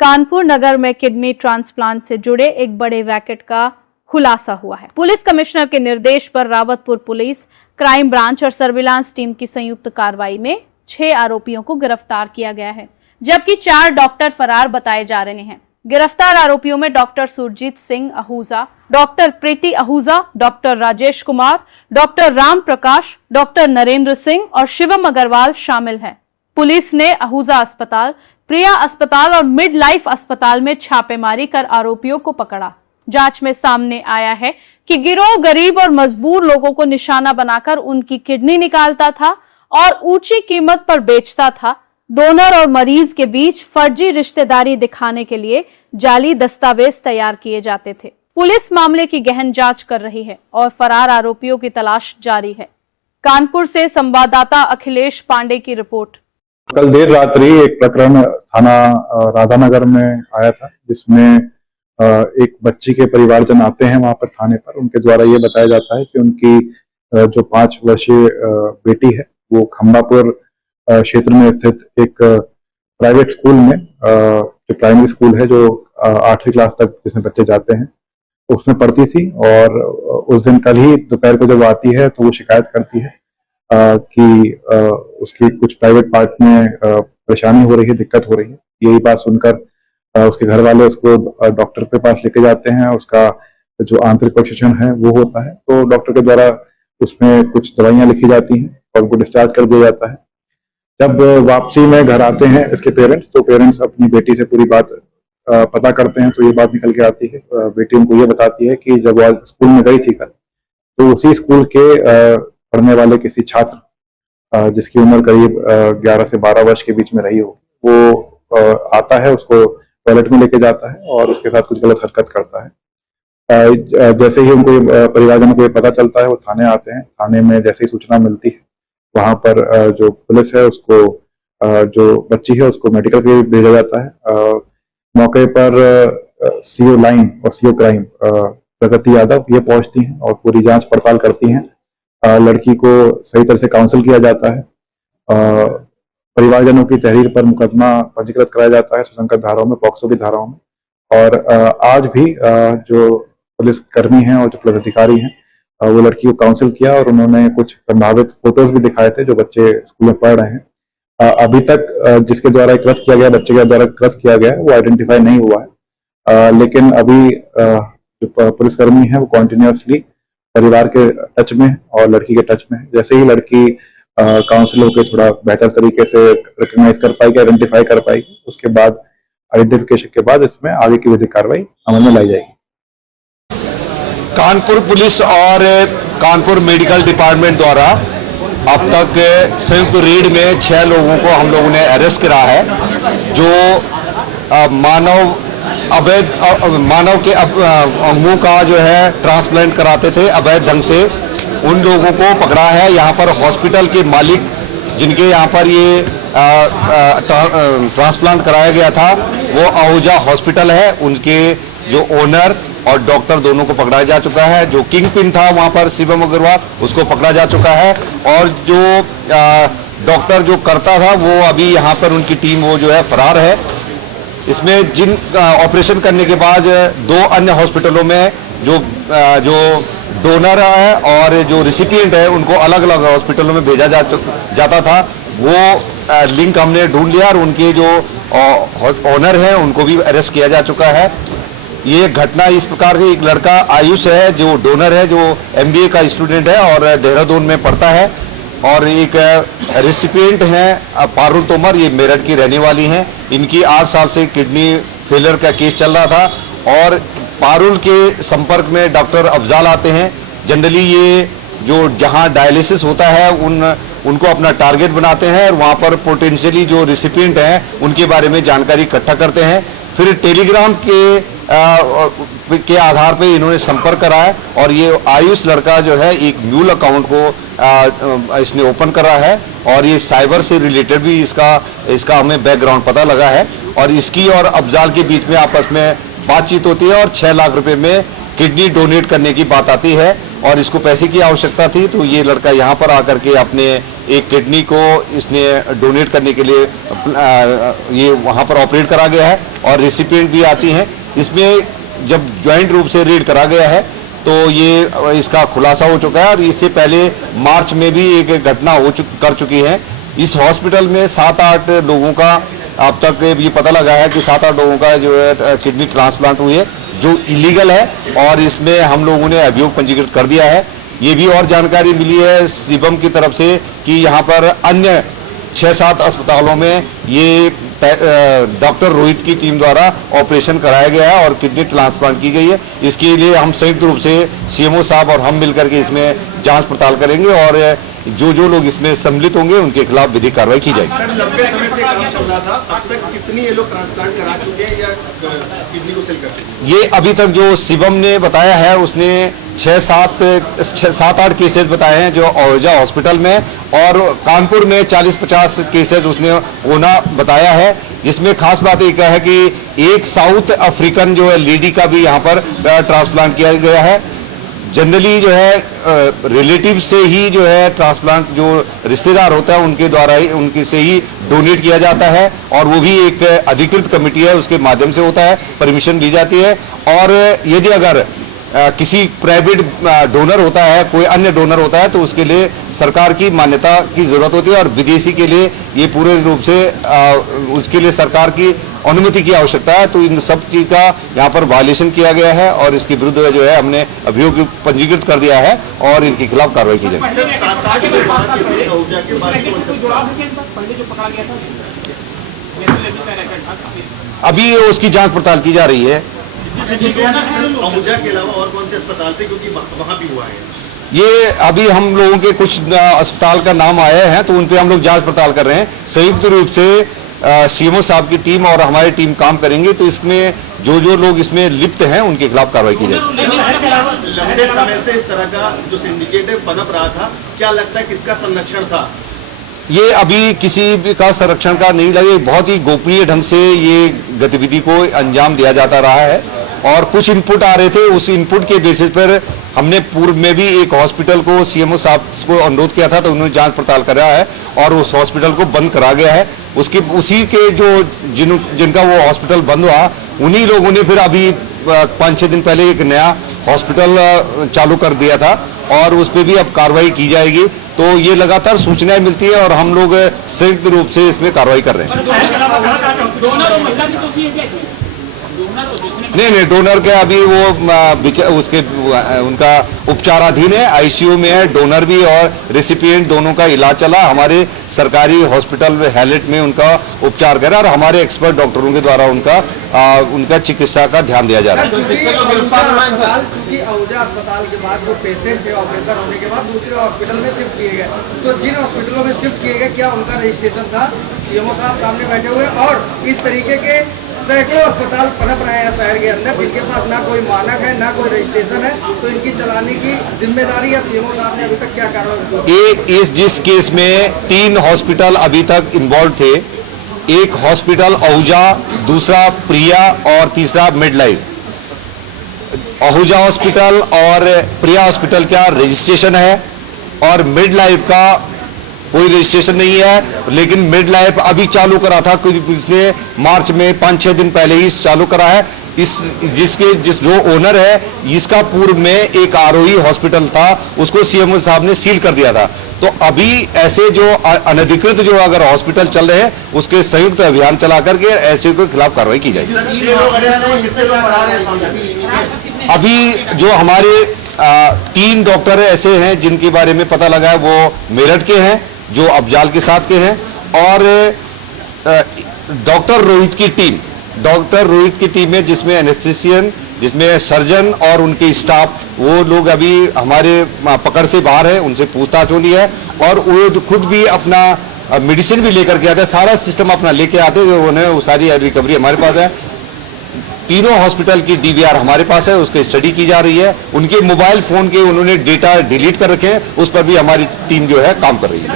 कानपुर नगर में kidney transplant से जुड़े एक बड़े रैकेट का खुलासा हुआ है। पुलिस कमिश्नर के निर्देश पर रावतपुर पुलिस, क्राइम ब्रांच और सर्विलांस टीम की संयुक्त कार्रवाई में 6 आरोपियों को गिरफ्तार किया गया है, जबकि 4 डॉक्टर फरार बताए जा रहे हैं। गिरफ्तार आरोपियों में डॉक्टर सुरजीत सिंह आहूजा, डॉक्टर प्रीति Ahuja, doctor Rajesh Kumar, doctor Ram Prakash, doctor Narendra Singh और शिवम अग्रवाल शामिल हैं। पुलिस ने आहूजा अस्पताल, प्रिया अस्पताल और मिड लाइफ अस्पताल में छापेमारी कर आरोपियों को पकड़ा। जांच में सामने आया है कि गिरोह गरीब और मजबूर लोगों को निशाना बनाकर उनकी किडनी निकालता था और ऊंची कीमत पर बेचता था। डोनर और मरीज के बीच फर्जी रिश्तेदारी दिखाने के लिए जाली दस्तावेज तैयार किए जाते थे। पुलिस मामले की गहन जांच कर रही है और फरार आरोपियों की तलाश जारी है। कानपुर से संवाददाता अखिलेश पांडे की रिपोर्ट। कल देर रात्रि एक प्रकरण थाना राधानगर में आया था, जिसमें एक बच्ची के परिवारजन आते हैं वहां पर थाने पर। उनके द्वारा ये बताया जाता है कि उनकी जो 5 वर्षीय बेटी है वो खंबापुर क्षेत्र में स्थित एक प्राइवेट स्कूल में, जो प्राइमरी स्कूल है जो 8वीं क्लास तक जिसमें बच्चे जाते हैं, उसमें पढ़ती थी। और उस दिन कल ही दोपहर को जब आती है तो वो शिकायत करती है कि उसकी कुछ प्राइवेट पार्ट में परेशानी हो रही है, दिक्कत हो रही है। यही बात सुनकर उसके घर वाले उसको डॉक्टर के पास लेके जाते हैं। उसका जो आंतरिक परीक्षण है वो होता है, तो डॉक्टर के द्वारा उसमें कुछ दवाइयां लिखी जाती हैं और उनको डिस्चार्ज कर दिया जाता है। जब वापसी में घर आते हैं इसके पेरेंट्स, तो पेरेंट्स अपनी बेटी से पूरी बात पता करते हैं, तो ये बात निकल के आती है। बेटी उनको ये बताती है कि जब वो स्कूल में गई थी कल, तो उसी स्कूल के पढ़ने वाले किसी छात्र जिसकी उम्र करीब 11 से 12 वर्ष के बीच में रही हो, वो आता है, उसको टॉयलेट में लेके जाता है और उसके साथ कुछ गलत हरकत करता है। जैसे ही उनको परिवारजनों को ये पता चलता है, वो थाने आते हैं। थाने में जैसे ही सूचना मिलती है, वहां पर जो पुलिस है उसको, जो बच्ची है उसको मेडिकल के लिए भेजा जाता है। मौके पर सीओ लाइन और सीओ क्राइम प्रगति यादव ये पहुंचती हैं और पूरी जांच पड़ताल करती हैं। लड़की को सही तरह से काउंसिल किया जाता है। परिवारजनों की तहरीर पर मुकदमा पंजीकृत कराया जाता है सुसंगत धाराओं में, पॉक्सो की धाराओं में। और आज भी जो पुलिस कर्मी हैं और जो पुलिस अधिकारी हैं, वो लड़की को काउंसिल किया और उन्होंने कुछ संभावित फोटोज भी दिखाए थे जो बच्चे स्कूल में पढ़ रहे हैं। अभी तक जिसके द्वारा कृत किया गया, बच्चे के द्वारा कृत किया गया, वो आइडेंटिफाई नहीं हुआ है। लेकिन अभी जो पुलिसकर्मी है वो कॉन्टिन्यूसली परिवार के टच में और लड़की के टच में है। जैसे ही लड़की काउंसिल होकर थोड़ा बेहतर तरीके से रिकॉग्नाइज कर पाएगी, आइडेंटिफाई कर पाएगी, उसके बाद आइडेंटिफिकेशन के बाद इसमें आगे की विधिक कार्रवाई अमल में लाई जाएगी। कानपुर पुलिस और कानपुर मेडिकल डिपार्टमेंट द्वारा अब तक संयुक्त रेड में 6 लोगों को हम लोगों ने अरेस्ट करा है, जो मानव के अंगों का जो है ट्रांसप्लांट कराते थे अवैध ढंग से। उन लोगों को पकड़ा है। यहाँ पर हॉस्पिटल के मालिक जिनके यहाँ पर ये ट्रांसप्लांट कराया गया था, वो आहूजा हॉस्पिटल है। उनके जो ओनर और डॉक्टर दोनों को पकड़ा जा चुका है। जो किंग पिन था वहाँ पर शिवम अग्रवाल, उसको पकड़ा जा चुका है। और जो डॉक्टर जो करता था वो अभी यहाँ पर उनकी टीम वो जो है फरार है। इसमें जिन ऑपरेशन करने के बाद 2 अन्य हॉस्पिटलों में जो डोनर है और जो रिसिपिएंट है उनको अलग अलग हॉस्पिटलों में भेजा जाता था, वो लिंक हमने ढूंढ लिया और उनके जो ओनर हैं उनको भी अरेस्ट किया जा चुका है। ये घटना इस प्रकार से, एक लड़का आयुष है जो डोनर है, जो MBA का स्टूडेंट है और देहरादून में पढ़ता है। और एक रेसिपिएंट हैं पारुल तोमर, ये मेरठ की रहने वाली हैं। इनकी 8 साल से किडनी फेलियर का केस चल रहा था और पारुल के संपर्क में डॉक्टर अफजाल आते हैं। जनरली ये जो जहां डायलिसिस होता है उनको अपना टारगेट बनाते हैं और वहां पर पोटेंशियली जो रेसिपिएंट हैं उनके बारे में जानकारी इकट्ठा करते हैं। फिर टेलीग्राम के आधार पे इन्होंने संपर्क करा है और ये आयुष लड़का जो है एक म्यूल अकाउंट को इसने ओपन करा है और ये साइबर से रिलेटेड भी इसका हमें बैकग्राउंड पता लगा है। और इसकी और अफजाल के बीच में आपस में बातचीत होती है और 6 लाख रुपए में किडनी डोनेट करने की बात आती है और इसको पैसे की आवश्यकता थी। तो ये लड़का यहाँ पर आकर के अपने एक किडनी को इसने डोनेट करने के लिए ये वहाँ पर ऑपरेट करा गया है और रेसिपिएंट भी आती हैं। इसमें जब ज्वाइंट रूप से रेड करा गया है तो ये इसका खुलासा हो चुका है और इससे पहले मार्च में भी एक घटना कर चुकी है। इस हॉस्पिटल में 7-8 लोगों का अब तक ये पता लगा है कि 7-8 लोगों का जो है किडनी ट्रांसप्लांट हुई है जो इलीगल है और इसमें हम लोगों ने अभियोग पंजीकृत कर दिया है। ये भी और जानकारी मिली है शिवम की तरफ से कि यहाँ पर अन्य 6-7 अस्पतालों में ये डॉक्टर रोहित की टीम द्वारा ऑपरेशन कराया गया है और किडनी ट्रांसप्लांट की गई है। इसके लिए हम संयुक्त रूप से सीएमओ साहब और हम मिलकर के इसमें जांच पड़ताल करेंगे और जो लोग इसमें सम्मिलित होंगे उनके खिलाफ विधिक कार्रवाई की जाएगी। सर, लंबे समय से काम चल रहा था, अब तक कितनी ये लोग ट्रांसप्लांट करा चुके हैं या किडनी को सेल कर चुके हैं? ये अभी तक जो शिवम ने बताया है उसने 7-8 केसेस बताए हैं जो ओजा हॉस्पिटल में और कानपुर में 40-50 केसेस उसने होना बताया है। जिसमें खास बात एक है कि एक साउथ अफ्रीकन जो है लेडी का भी यहाँ पर ट्रांसप्लांट किया गया है। जनरली जो है रिलेटिव से ही जो है ट्रांसप्लांट जो रिश्तेदार होता है उनके द्वारा ही उनके से ही डोनेट किया जाता है और वो भी एक अधिकृत कमेटी है उसके माध्यम से होता है, परमिशन दी जाती है। और यदि अगर किसी प्राइवेट डोनर होता है, कोई अन्य डोनर होता है तो उसके लिए सरकार की मान्यता की जरूरत होती है और विदेशी के लिए ये पूरे रूप से उसके लिए सरकार की अनुमति की आवश्यकता है। तो इन सब चीज का यहाँ पर वायलेशन किया गया है और इसके विरुद्ध जो है हमने अभियोग पंजीकृत कर दिया है और इनके खिलाफ कार्रवाई की जाएगी। अभी उसकी जांच पड़ताल की जा रही है। अहूजा के अलावा और कौन से अस्पताल थे, क्योंकि वहाँ भी हुआ है? ये अभी हम लोगों के कुछ अस्पताल का नाम आए हैं तो उन पे हम लोग जांच पड़ताल कर रहे हैं। संयुक्त रूप से सीएमओ साहब की टीम और हमारी टीम काम करेंगे तो इसमें जो लोग इसमें लिप्त हैं उनके खिलाफ कार्रवाई की जाएगी। लंबे समय से इस तरह का जो सिंडिकेट पनप रहा था, क्या लगता है किसका संरक्षण था? ये अभी किसी भी का संरक्षण का नहीं लगे, बहुत ही गोपनीय ढंग से ये गतिविधि को अंजाम दिया जाता रहा है और कुछ इनपुट आ रहे थे। उस इनपुट के बेसिस पर हमने पूर्व में भी एक हॉस्पिटल को सीएमओ साहब को अनुरोध किया था तो उन्होंने जांच पड़ताल करा है और उस हॉस्पिटल को बंद करा गया है। उसी के जो जिनका वो हॉस्पिटल बंद हुआ उन्हीं लोगों ने फिर अभी 5-6 दिन पहले एक नया हॉस्पिटल चालू कर दिया था और उस पर भी अब कार्रवाई की जाएगी। तो ये लगातार सूचनाएं मिलती है और हम लोग संयुक्त रूप से इसमें कार्रवाई कर रहे हैं। नहीं, डोनर के अभी वो उसके उनका उपचाराधीन है, आईसीयू में है। डोनर भी और रेसिपिएंट दोनों का इलाज चला। हमारे सरकारी हॉस्पिटल हैलेट में उनका उपचार करा और हमारे एक्सपर्ट डॉक्टरों के द्वारा उनका चिकित्सा का ध्यान दिया जा रहा है। चूंकि अहूजा अस्पताल के बाद जो पेशेंट थे ऑपरेशन होने के बाद दूसरे हॉस्पिटल में शिफ्ट किए गए, तो जिन हॉस्पिटलों में शिफ्ट किए गए क्या उनका रजिस्ट्रेशन था? सीएमओ साहब सामने बैठे हुए और इस तरीके के सैकड़ों अस्पताल पनप रहे हैं शहर के अंदर जिनके पास ना कोई मानक है ना कोई रजिस्ट्रेशन है, तो इनकी चलाने की जिम्मेदारी या सीएमओ साहब ने अभी तक क्या कार्रवाई? जिस केस में 3 हॉस्पिटल अभी तक इन्वॉल्व थे, एक हॉस्पिटल अहूजा, दूसरा प्रिया और तीसरा मिडलाइफ। अहूजा हॉस्पिटल और प्रिया हॉस्पिटल का रजिस्ट्रेशन है और मिडलाइफ का कोई रजिस्ट्रेशन नहीं है, लेकिन मिड लाइफ अभी चालू करा था, पिछले मार्च में 5-6 दिन पहले ही चालू करा है। जो ओनर है इसका पूर्व में एक आरोही हॉस्पिटल था, उसको सीएमओ साहब ने सील कर दिया था। तो अभी ऐसे जो अनधिकृत जो अगर हॉस्पिटल चल रहे हैं उसके संयुक्त अभियान चला करके ऐसे के खिलाफ कार्रवाई की जाएगी। अभी जो हमारे 3 डॉक्टर ऐसे हैं जिनके बारे में पता लगा है वो मेरठ के हैं जो अफजाल के साथ के हैं और डॉक्टर रोहित की टीम में जिसमें एनेस्थीसियन, जिसमें सर्जन और उनके स्टाफ, वो लोग अभी हमारे पकड़ से बाहर है, उनसे पूछताछ हो रही है और वो खुद भी अपना मेडिसिन भी लेकर के आते हैं, सारा सिस्टम अपना लेके आते हैं। उन्हें सारी रिकवरी हमारे पास है। तीनों हॉस्पिटल की डीवीआर हमारे पास है, उसकी स्टडी की जा रही है। उनके मोबाइल फोन के उन्होंने डेटा डिलीट कर रखे हैं, उस पर भी हमारी टीम जो है काम कर रही है।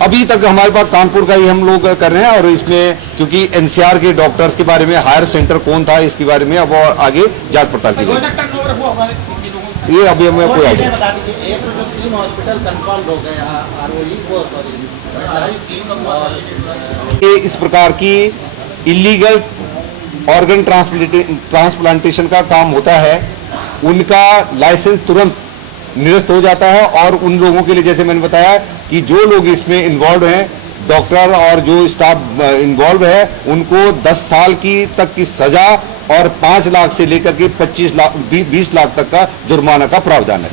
अभी तक हमारे पास कानपुर का ही हम लोग कर रहे हैं और इसमें क्योंकि एनसीआर के डॉक्टर्स के बारे में हायर सेंटर कौन था इसके बारे में अब और आगे जांच पड़ताल की जाएगी। ये अभी हमें कोई आइडिया बता दीजिए, एक जो 3 हॉस्पिटल कंफर्म हो गए आरओई वो ये इस प्रकार की इलीगल ऑर्गन ट्रांसप्लांटेशन का काम होता है, उनका लाइसेंस तुरंत निरस्त हो जाता है। और उन लोगों के लिए जैसे मैंने बताया कि जो लोग इसमें इन्वॉल्व हैं, डॉक्टर और जो स्टाफ इन्वॉल्व है, उनको 10 साल की तक की सजा और 5 लाख से लेकर के 25 लाख 20 लाख तक का जुर्माना का प्रावधान है।